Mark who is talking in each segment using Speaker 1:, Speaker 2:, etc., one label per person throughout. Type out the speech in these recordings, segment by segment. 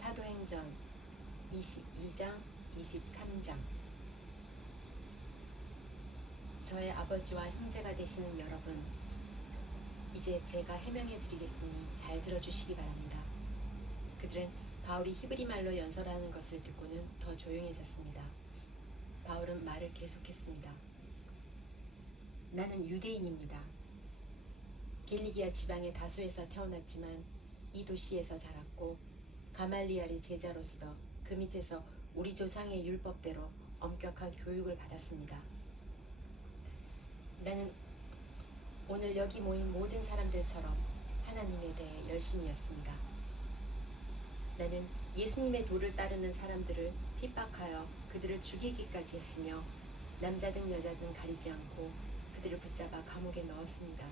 Speaker 1: 사도행전 22장, 23장 저의 아버지와 형제가 되시는 여러분, 이제 제가 해명해 드리겠으니 잘 들어주시기 바랍니다. 그들은 바울이 히브리 말로 연설하는 것을 듣고는 더 조용해졌습니다. 바울은 말을 계속했습니다. 나는 유대인입니다. 길리기아 지방의 다수에서 태어났지만 이 도시에서 자랐고 가말리알의 제자로서 그 밑에서 우리 조상의 율법대로 엄격한 교육을 받았습니다. 나는 오늘 여기 모인 모든 사람들처럼 하나님에 대해 열심이었습니다. 나는 예수님의 도를 따르는 사람들을 핍박하여 그들을 죽이기까지 했으며 남자든 여자든 가리지 않고 그들을 붙잡아 감옥에 넣었습니다.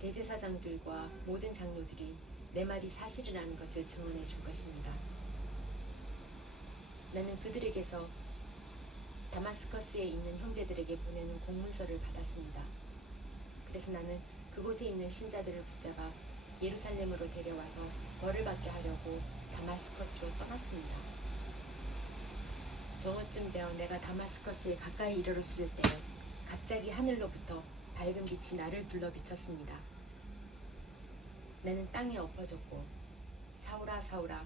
Speaker 1: 대제사장들과 모든 장로들이 내 말이 사실이라는 것을 증언해 줄 것입니다. 나는 그들에게서 다마스커스에 있는 형제들에게 보내는 공문서를 받았습니다. 그래서 나는 그곳에 있는 신자들을 붙잡아 예루살렘으로 데려와서 벌을 받게 하려고 다마스커스로 떠났습니다. 정오쯤 되어 내가 다마스커스에 가까이 이르렀을 때 갑자기 하늘로부터 밝은 빛이 나를 둘러 비쳤습니다. 나는 땅에 엎어졌고 사울아 사울아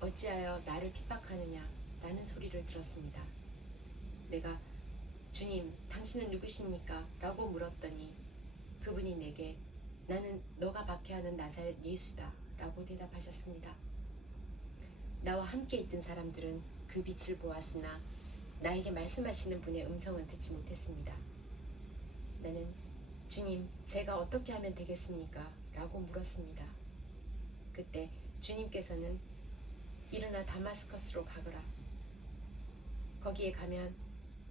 Speaker 1: 어찌하여 나를 핍박하느냐 라는 소리를 들었습니다. 내가 주님 당신은 누구십니까? 라고 물었더니 그분이 내게 나는 너가 박해하는 나사렛 예수다 라고 대답하셨습니다. 나와 함께 있던 사람들은 그 빛을 보았으나 나에게 말씀하시는 분의 음성은 듣지 못했습니다. 나는 주님, 제가 어떻게 하면 되겠습니까? 라고 물었습니다. 그때 주님께서는 일어나 다마스커스로 가거라. 거기에 가면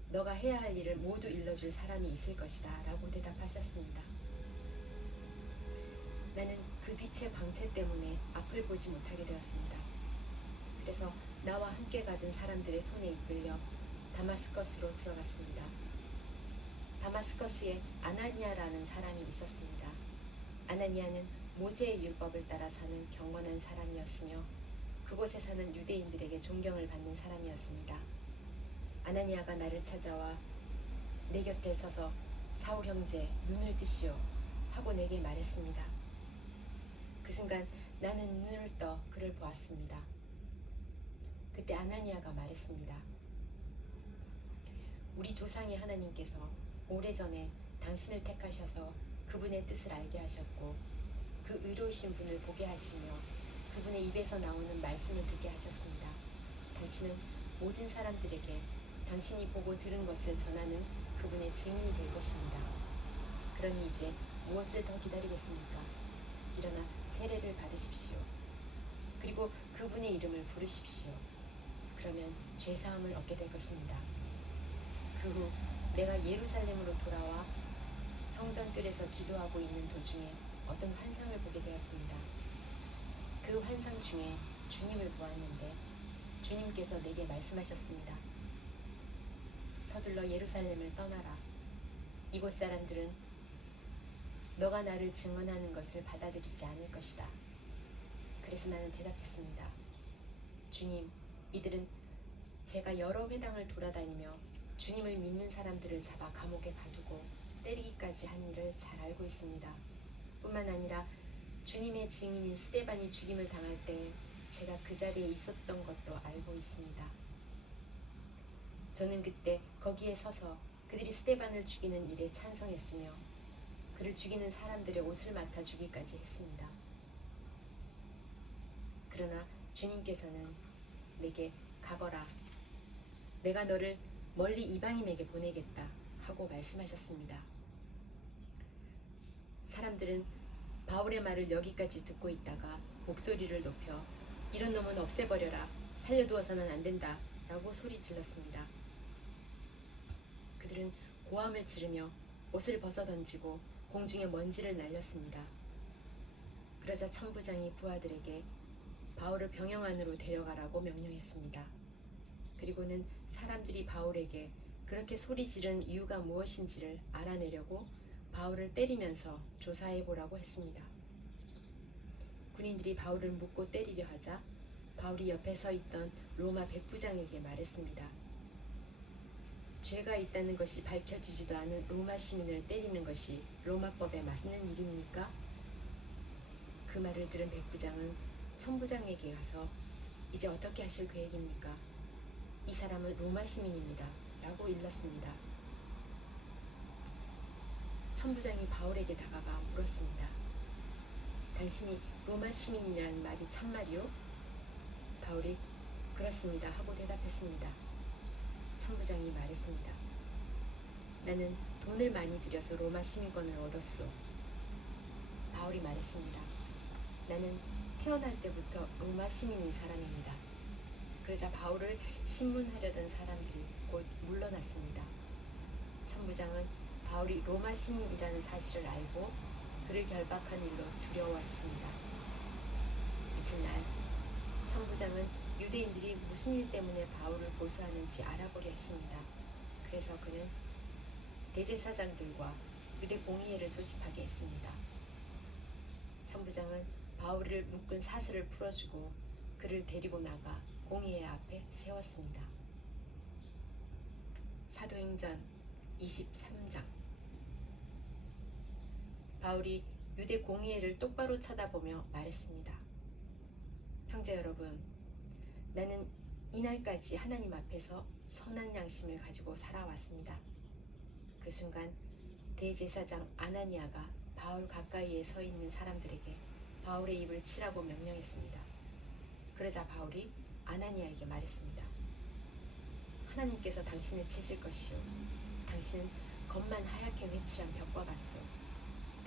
Speaker 1: 너가 해야 할 일을 모두 일러줄 사람이 있을 것이다. 라고 대답하셨습니다. 나는 그 빛의 광채 때문에 앞을 보지 못하게 되었습니다. 그래서 나와 함께 가던 사람들의 손에 이끌려 다마스커스로 들어갔습니다. 다마스커스에 아나니아라는 사람이 있었습니다. 아나니아는 모세의 율법을 따라 사는 경건한 사람이었으며 그곳에 사는 유대인들에게 존경을 받는 사람이었습니다. 아나니아가 나를 찾아와 내 곁에 서서 사울 형제 눈을 뜨시오 하고 내게 말했습니다. 그 순간 나는 눈을 떠 그를 보았습니다. 그때 아나니아가 말했습니다. 우리 조상의 하나님께서 오래전에 당신을 택하셔서 그분의 뜻을 알게 하셨고 그 의로우신 분을 보게 하시며 그분의 입에서 나오는 말씀을 듣게 하셨습니다. 당신은 모든 사람들에게 당신이 보고 들은 것을 전하는 그분의 증인이 될 것입니다. 그러니 이제 무엇을 더 기다리겠습니까? 일어나 세례를 받으십시오. 그리고 그분의 이름을 부르십시오. 그러면 죄 사함을 얻게 될 것입니다. 그 후 내가 예루살렘으로 돌아와 성전 뜰에서 기도하고 있는 도중에 어떤 환상을 보게 되었습니다. 그 환상 중에 주님을 보았는데 주님께서 내게 말씀하셨습니다. 서둘러 예루살렘을 떠나라. 이곳 사람들은 너가 나를 증언하는 것을 받아들이지 않을 것이다. 그래서 나는 대답했습니다. 주님, 이들은 제가 여러 회당을 돌아다니며 주님을 믿는 사람들을 잡아 감옥에 가두고 때리기까지 한 일을 잘 알고 있습니다. 뿐만 아니라 주님의 증인인 스테반이 죽임을 당할 때 제가 그 자리에 있었던 것도 알고 있습니다. 저는 그때 거기에 서서 그들이 스테반을 죽이는 일에 찬성했으며 그를 죽이는 사람들의 옷을 맡아 주기까지 했습니다. 그러나 주님께서는 내게 가거라. 내가 너를 멀리 이방인에게 보내겠다 하고 말씀하셨습니다. 사람들은 바울의 말을 여기까지 듣고 있다가 목소리를 높여 이런 놈은 없애버려라. 살려두어서는 안 된다. 라고 소리 질렀습니다. 그들은 고함을 지르며 옷을 벗어 던지고 공중에 먼지를 날렸습니다. 그러자 천부장이 부하들에게 바울을 병영 안으로 데려가라고 명령했습니다. 그리고는 사람들이 바울에게 그렇게 소리 지른 이유가 무엇인지를 알아내려고 바울을 때리면서 조사해 보라고 했습니다. 군인들이 바울을 묶고 때리려 하자 바울이 옆에 서 있던 로마 백부장에게 말했습니다. 죄가 있다는 것이 밝혀지지도 않은 로마 시민을 때리는 것이 로마법에 맞는 일입니까? 그 말을 들은 백부장은 천부장에게 가서 이제 어떻게 하실 계획입니까? 이 사람은 로마 시민입니다. 라고 일렀습니다. 천부장이 바울에게 다가가 물었습니다. 당신이 로마 시민이라는 말이 참말이요? 바울이 그렇습니다 하고 대답했습니다. 천부장이 말했습니다. 나는 돈을 많이 들여서 로마 시민권을 얻었소. 바울이 말했습니다. 나는 태어날 때부터 로마 시민인 사람입니다. 그러자 바울을 신문하려던 사람들이 곧 물러났습니다. 천부장은 바울이 로마 시민이라는 사실을 알고 그를 결박한 일로 두려워했습니다. 이튿날 천부장은 유대인들이 무슨 일 때문에 바울을 고소하는지 알아보려 했습니다. 그래서 그는 대제사장들과 유대 공의회를 소집하게 했습니다. 천부장은 바울을 묶은 사슬을 풀어주고 그를 데리고 나가 공의회 앞에 세웠습니다. 사도행전 23장 바울이 유대 공의회를 똑바로 쳐다보며 말했습니다. 형제 여러분, 나는 이날까지 하나님 앞에서 선한 양심을 가지고 살아왔습니다. 그 순간 대제사장 아나니아가 바울 가까이에 서 있는 사람들에게 바울의 입을 치라고 명령했습니다. 그러자 바울이 아나니아에게 말했습니다. 하나님께서 당신을 치실 것이요. 당신은 겉만 하얗게 회칠한 벽과 같소.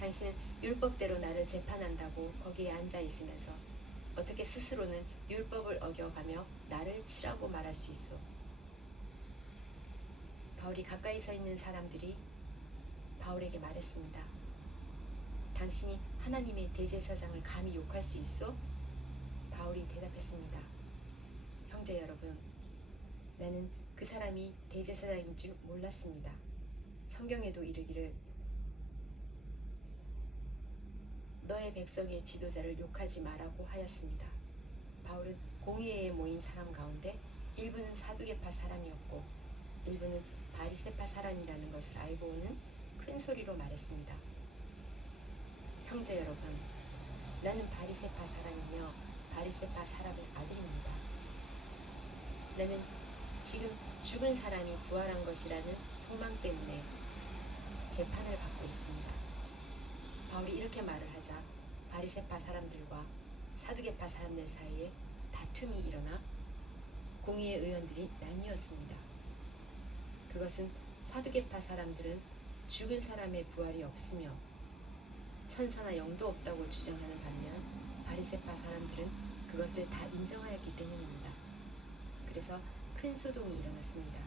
Speaker 1: 당신은 율법대로 나를 재판한다고 거기에 앉아 있으면서 어떻게 스스로는 율법을 어겨가며 나를 치라고 말할 수 있어? 바울이 가까이 서 있는 사람들이 바울에게 말했습니다. 당신이 하나님의 대제사장을 감히 욕할 수 있어? 바울이 대답했습니다. 형제 여러분, 나는 그 사람이 대제사장인 줄 몰랐습니다. 성경에도 이르기를 너의 백성의 지도자를 욕하지 말라고 하였습니다. 바울은 공의회에 모인 사람 가운데 일부는 사두개파 사람이었고 일부는 바리세파 사람이라는 것을 알고는 큰 소리로 말했습니다. 형제 여러분, 나는 바리세파 사람이며 바리세파 사람의 아들입니다. 나는 지금 죽은 사람이 부활한 것이라는 소망 때문에 재판을 받고 있습니다. 바울이 이렇게 말을 하자 바리세파 사람들과 사두개파 사람들 사이에 다툼이 일어나 공의회 의원들이 나뉘었습니다. 그것은 사두개파 사람들은 죽은 사람의 부활이 없으며 천사나 영도 없다고 주장하는 반면 바리세파 사람들은 그것을 다 인정하였기 때문입니다. 그래서 큰 소동이 일어났습니다.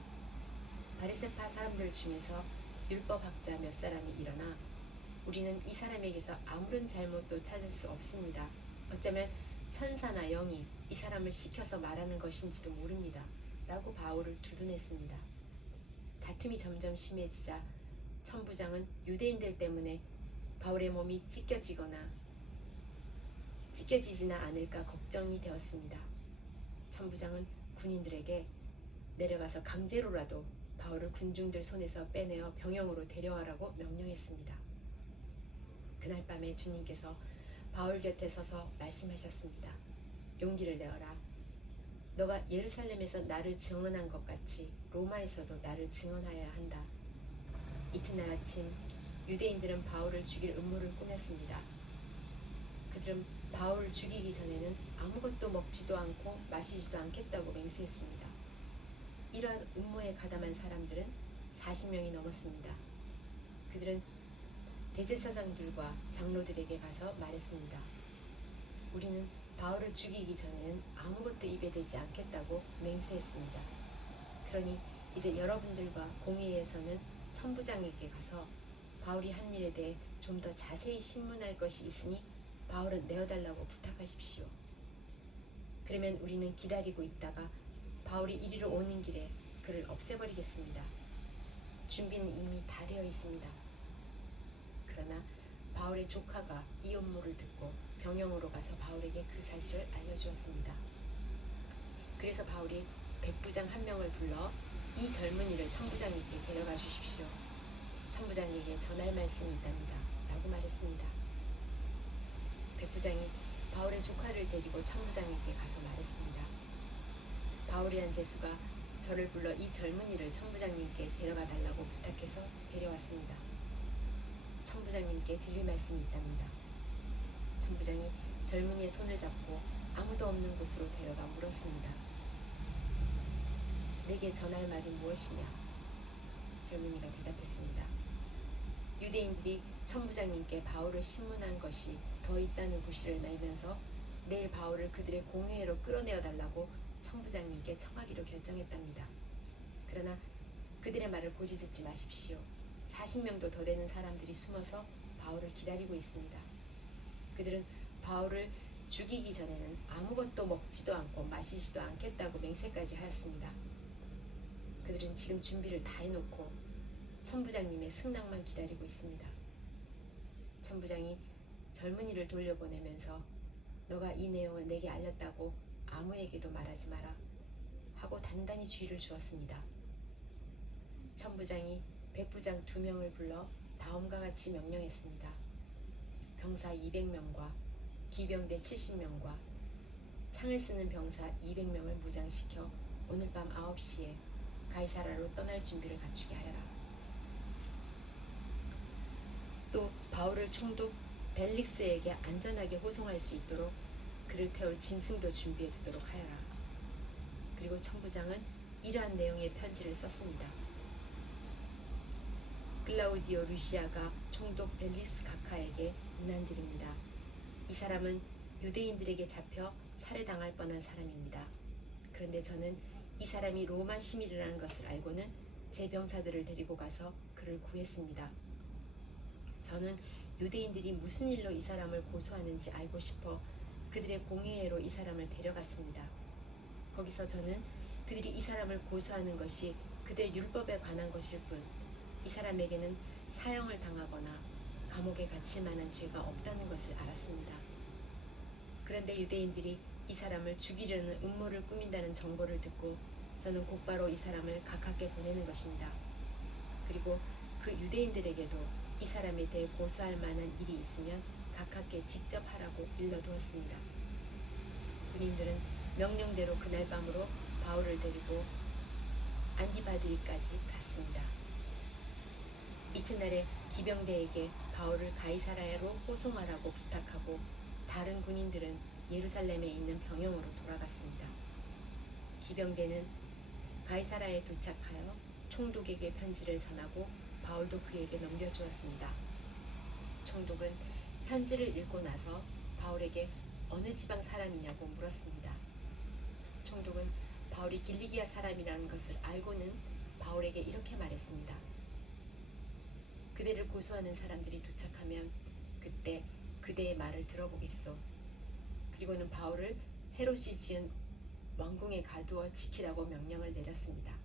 Speaker 1: 바리세파 사람들 중에서 율법학자 몇 사람이 일어나 우리는 이 사람에게서 아무런 잘못도 찾을 수 없습니다. 어쩌면 천사나 영이 이 사람을 시켜서 말하는 것인지도 모릅니다. 라고 바울을 두둔했습니다. 다툼이 점점 심해지자 천부장은 유대인들 때문에 바울의 몸이 찢겨지거나 찢겨지지나 않을까 걱정이 되었습니다. 천부장은 군인들에게 내려가서 강제로라도 바울을 군중들 손에서 빼내어 병영으로 데려가라고 명령했습니다. 그날 밤에 주님께서 바울 곁에 서서 말씀하셨습니다. 용기를 내어라. 너가 예루살렘에서 나를 증언한 것 같이 로마에서도 나를 증언하여야 한다. 이튿날 아침 유대인들은 바울을 죽일 음모를 꾸몄습니다. 그들은 바울을 죽이기 전에는 아무것도 먹지도 않고 마시지도 않겠다고 맹세했습니다. 이러한 음모에 가담한 사람들은 40명이 넘었습니다. 그들은 대제사장들과 장로들에게 가서 말했습니다. 우리는 바울을 죽이기 전에는 아무것도 입에 대지 않겠다고 맹세했습니다. 그러니 이제 여러분들과 공의회에서는 천부장에게 가서 바울이 한 일에 대해 좀 더 자세히 신문할 것이 있으니 바울은 내어달라고 부탁하십시오. 그러면 우리는 기다리고 있다가 바울이 이리로 오는 길에 그를 없애버리겠습니다. 준비는 이미 다 되어 있습니다. 그러나 바울의 조카가 이 음모를 듣고 병영으로 가서 바울에게 그 사실을 알려주었습니다. 그래서 바울이 백부장 한 명을 불러 이 젊은이를 천부장에게 데려가 주십시오. 천부장에게 전할 말씀이 있답니다. 라고 말했습니다. 백부장이 바울의 조카를 데리고 천부장에게 가서 말했습니다. 바울이란 제수가 저를 불러 이 젊은이를 천부장님께 데려가 달라고 부탁해서 데려왔습니다. 천부장님께 드릴 말씀이 있답니다. 천부장이 젊은이의 손을 잡고 아무도 없는 곳으로 데려가 물었습니다. 내게 전할 말이 무엇이냐? 젊은이가 대답했습니다. 유대인들이 천부장님께 바울을 신문한 것이 더 있다는 구실을 내면서 내일 바울을 그들의 공회로 끌어내어 달라고 천부장님께 청하기로 결정했답니다. 그러나 그들의 말을 고지 듣지 마십시오. 40명도 더 되는 사람들이 숨어서 바울을 기다리고 있습니다. 그들은 바울을 죽이기 전에는 아무것도 먹지도 않고 마시지도 않겠다고 맹세까지 하였습니다. 그들은 지금 준비를 다 해놓고 천부장님의 승낙만 기다리고 있습니다. 천부장이 젊은이를 돌려보내면서 너가 이 내용을 내게 알렸다고 아무에게도 말하지 마라 하고 단단히 주의를 주었습니다. 천부장이 백부장 두 명을 불러 다음과 같이 명령했습니다. 병사 200명과 기병대 70명과 창을 쓰는 병사 200명을 무장시켜 오늘 밤 9시에 가이사라로 떠날 준비를 갖추게 하여라. 또 바울을 총독 벨릭스에게 안전하게 호송할 수 있도록 그를 태울 짐승도 준비해 두도록 하여라. 그리고 천부장은 이러한 내용의 편지를 썼습니다. 클라우디오 루시아가 총독 벨릭스 가카에게 문안드립니다. 이 사람은 유대인들에게 잡혀 살해당할 뻔한 사람입니다. 그런데 저는 이 사람이 로마 시민이라는 것을 알고는 제 병사들을 데리고 가서 그를 구했습니다. 저는 유대인들이 무슨 일로 이 사람을 고소하는지 알고 싶어 그들의 공회로 이 사람을 데려갔습니다. 거기서 저는 그들이 이 사람을 고소하는 것이 그들의 율법에 관한 것일 뿐, 이 사람에게는 사형을 당하거나 감옥에 갇힐 만한 죄가 없다는 것을 알았습니다. 그런데 유대인들이 이 사람을 죽이려는 음모를 꾸민다는 정보를 듣고 저는 곧바로 이 사람을 가깝게 보내는 것입니다. 그리고 그 유대인들에게도 이 사람에 대해 고소할 만한 일이 있으면 가깝게 직접 하라고 일러두었습니다. 군인들은 명령대로 그날 밤으로 바울을 데리고 안디바드리까지 갔습니다. 이튿날에 기병대에게 바울을 가이사라야로 호송하라고 부탁하고 다른 군인들은 예루살렘에 있는 병영으로 돌아갔습니다. 기병대는 가이사라에 도착하여 총독에게 편지를 전하고 바울도 그에게 넘겨주었습니다. 총독은 편지를 읽고 나서 바울에게 어느 지방 사람이냐고 물었습니다. 총독은 바울이 길리기아 사람이라는 것을 알고는 바울에게 이렇게 말했습니다. 그대를 고소하는 사람들이 도착하면 그때 그대의 말을 들어보겠소. 그리고는 바울을 헤롯이 지은 왕궁에 가두어 지키라고 명령을 내렸습니다.